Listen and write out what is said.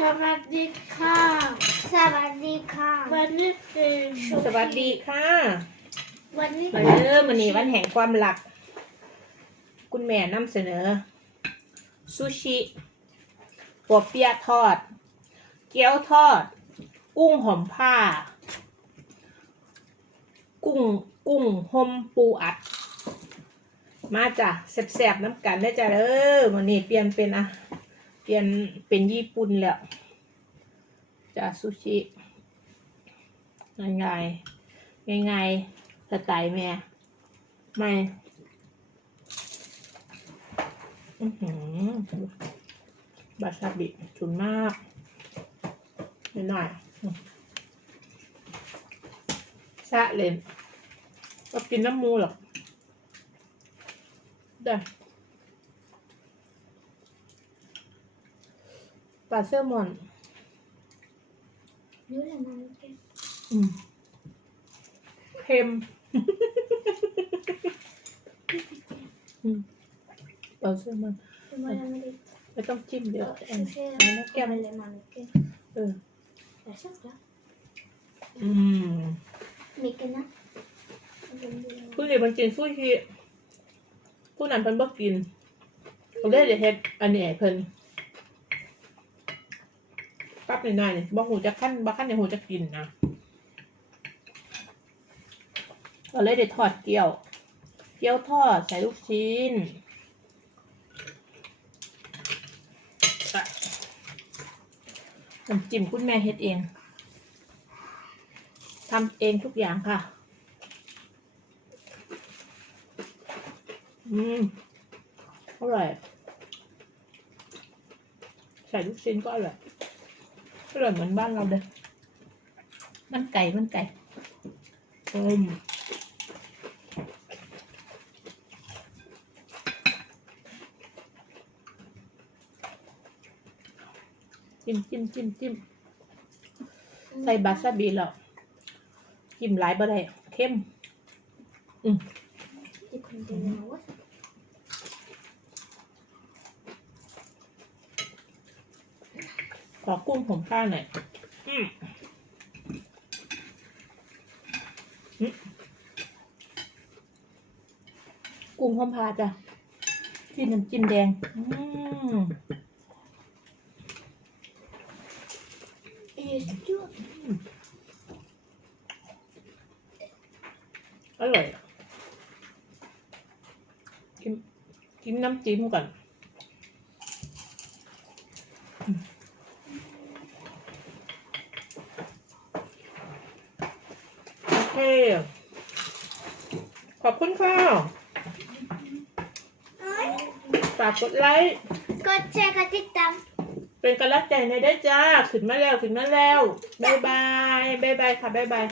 สวัสดีค่ะ สวัสดีค่ะ วันนี้เป็นสวัสดีค่ะวันนี้มาเริ่มวันนี้วันแห่งความหลัก คุณแม่นำเสนอ ซูชิปอเปียะทอด เกี๊ยวทอด กุ้งหอมผ้า กุ้งกุ้งหอมปูอัด มาจ้ะแซ่บๆน้ำกันได้จ้ะเออวันนี้เปลี่ยนเป็นอะ เปลี่ยนเป็นญี่ปุ่นแล้วจ้ะซูชิง่ายๆง่ายๆสไตล์แม่ไม่บาซาบิฉุนมากนิดหน่อยอืมซะเลยก็กินน้ำมูหรอกได้ ลาเซลมอนรู้แล้วมันแค่อืมเค็มอืมปลาเซลมอนไม่ได้ไม่ได้ไม่ต้องจิ้มเยอะอันแค่นี้นะแก้มไม่ได้มันแค่เออแต่ชอบแล้วอืมมีกันนะผู้นี้มันกินซูชิผู้นั้นเพิ่นบ่กินเขาเลยจะเฮ็ดอันนี้ให้เพิ่น ปั๊บหน่อยๆนี่บ่หูจะขั้นบ่ขั้นในหูจะกินนะก็เลยได้ทอดเกี๊ยว เกี๊ยวทอดใส่ลูกชิ้นน้ำจิ้มคุณแม่เฮ็ดเองทำเองทุกอย่างค่ะ อืม อร่อย ใส่ลูกชิ้นก็อร่อย อร่อยเหมือนบ้านเราเลยมันไก่มันไก่อืมจิ้มจิ้มจิ้มจิ้มใส่บาซาบิแล้วจิ้มหลายบ่ได้เข้ม อืม ที่คนเดียววะ ขอกุ้งผมข้าวหน่อยอืมอืมกุ้งหอมพาจ้ะที่น้ำจิ้มแดงอืมเอ๊ะจุ๊บอร่อย กินกินน้ำจิ้มก่อนอืมโอ เค ขอบคุณค่ะ ฝากกดไลค์ กดแชร์กดติดตาม เป็นกำลังใจในได้จ้า ขึ้นมาแล้ว ขึ้นมาแล้วบายบายบายบายค่ะบายบาย